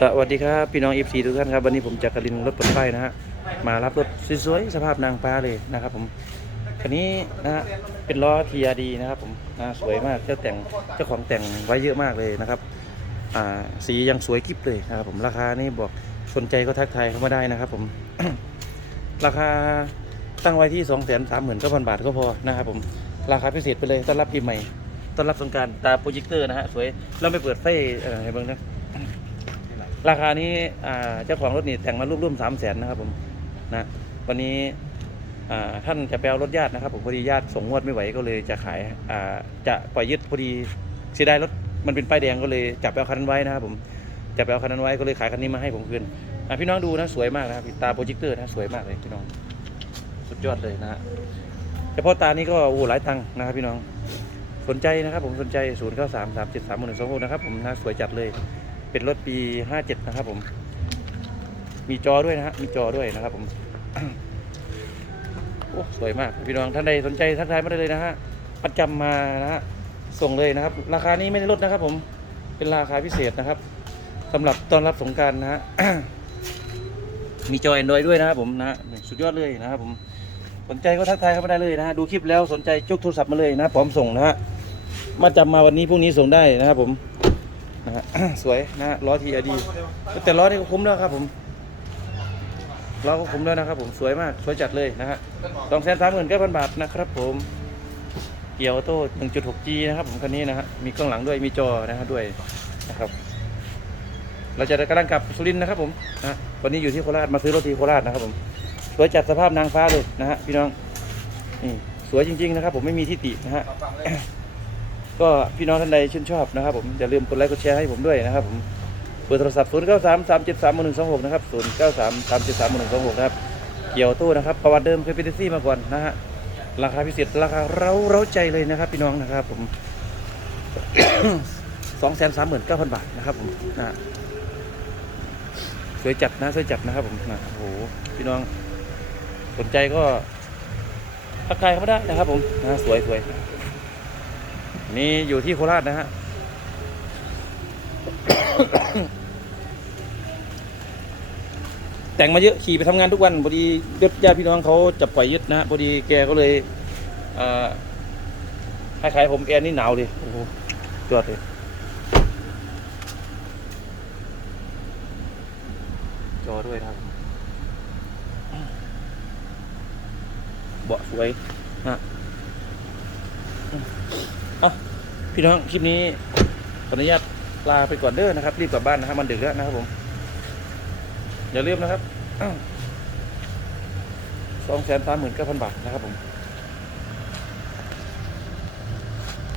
สวัสดีครับ พี่น้องเอฟซีทุกท่านครับ วันนี้ผมจักรินรถปลดไฟนะฮะ มารับรถสวยๆ สภาพนางฟ้าเลยนะครับผมคันนี้นะฮะเป็นล้อ TRD นะครับผมนะสวยมากเจ้าแต่งเจ้าของแต่งไว้เยอะมากเลยนะครับอ่าสียังสวยกิ๊บเลยนะครับผมราคานี่บอกสนใจก็ทักทายเข้ามาได้นะครับผมราคาตั้งไว้ที่2 3 9 0 0 0 0บาทก็พอนะครับผมราคาพิเศษไปเลยต้อนรับปีใหม่ต้อนรับสงการตาโปรเจคเตอร์นะฮะสวยเราไม่เปิดไฟเออให้เบิ่งนะ ราคานี้เจ้าของรถนี่แต่งมาร่วมๆสามแสนนะครับผมนะวันนี้ท่านจะไปเอารถญาตินะครับ ผมพอดีญาติส่งงวดไม่ไหวก็เลยจะขายาจะปล่อยยึดพอดีเสียดายรถมันเป็นป้ายแดงก็เลยจับไปเอาคันนั้นไว้นะครับผมจับไปเอาคันนั้นไว้ก็เลยขายคันนี้มาให้ผมคืนพี่น้องดูนะสวยมากนะครับตาโปรเจคเตอร์นะสวยมากเลยพี่น้อง สุดยอดเลยนะฮะเฉพาะตานี้ก็โอ้หหลายตังค์นะครับพี่น้องสนใจนะครับผมสนใจ 0 9 3 3 7 3 1 2 6นะครับผมนะสวยจัดเลย เป็นรถปี 57 นะครับผม มีจอด้วยนะฮะ มีจอด้วยนะครับผม โอ้ สวยมาก พี่น้องท่านใดสนใจทักทายมาได้เลยนะฮะ ประจำมานะฮะ ส่งเลยนะครับ ราคานี้ไม่ได้ลดนะครับผม เป็นราคาพิเศษนะครับสำหรับตอนรับสงการนะฮะ มีจอ Android ด้วยนะครับผมนะฮะ สุดยอดเลยนะครับผม สนใจก็ทักทายเข้ามาได้เลยนะฮะ ดูคลิปแล้วสนใจจุกโทรศัพท์มาเลยนะพร้อมส่งนะฮะ มาจำมาวันนี้พรุ่งนี้ส่งได้นะครับผม นะฮะ สวยนะฮะล้อทีอดีแต่ล้อนี่ก็คุ้มแล้วครับผมล้อก็คุ้มแล้วนะครับผมสวยมากสวยจัดเลยนะฮะสองแสนสามหมื่นเก้าพันบาทนะครับผมเกียวโต้ 1.6G นะครับผมคันนี้นะฮะมีกล้องหลังด้วยมีจอนะฮะด้วยนะครับ เราจะกำลังกลับสุรินทร์นะครับผมนะวันนี้อยู่ที่โคราชมาซื้อรถที่โคราชนะครับผมสวยจัดสภาพนางฟ้าเลยนะฮะพี่น้องนี่สวยจริง ๆ นะครับ ผมไม่มีที่ตินะฮะ ก็พี่น้องท่านใดชื่นชอบนะครับผมอย่าลืมกดไลค์กดแชร์ให้ผมด้วยนะครับผมเบอร์โทรศัพท์0 9 3 3 7 3 1 2 6นะครับ0 9 3 3 7 3 1 2 6นะครับเกี่ยวตู้นะครับประวัติเดิมเคยเป็นแท็กซี่มาก่อนนะฮะราคาพิเศษราคาเราเราใจเลยนะครับ พี่น้องนะครับผม2 3 9 0 0 0บาทนะครับผมนะสวยจัดนะสวยจัดนะครับผมนะโอ้โหพี่น้องสนใจก็ทักทายเขาได้นะครับผมนะสวยสวย นี่อยู่ที่โคราชนะฮะ แต่งมาเยอะขี่ไปทำงานทุกวันพอดียศญาติพี่น้องเขาจะปล่อยยึดนะฮะพอดีแกก็เลยเอ่อคล้ายๆผมแกนี่หนาวเลยโอ้โหจอดเลยจอด้วยครับเบาะสวยนะ อะพี่น้องคลิปนี้ขออนุญาตลาไปก่อนเด้อนะครับ รีบกลับบ้านนะครับมันดึกแล้วนะครับผมอย่าลืมนะครับสองแสนสามหมื่นเก้าพันบาทนะครับผม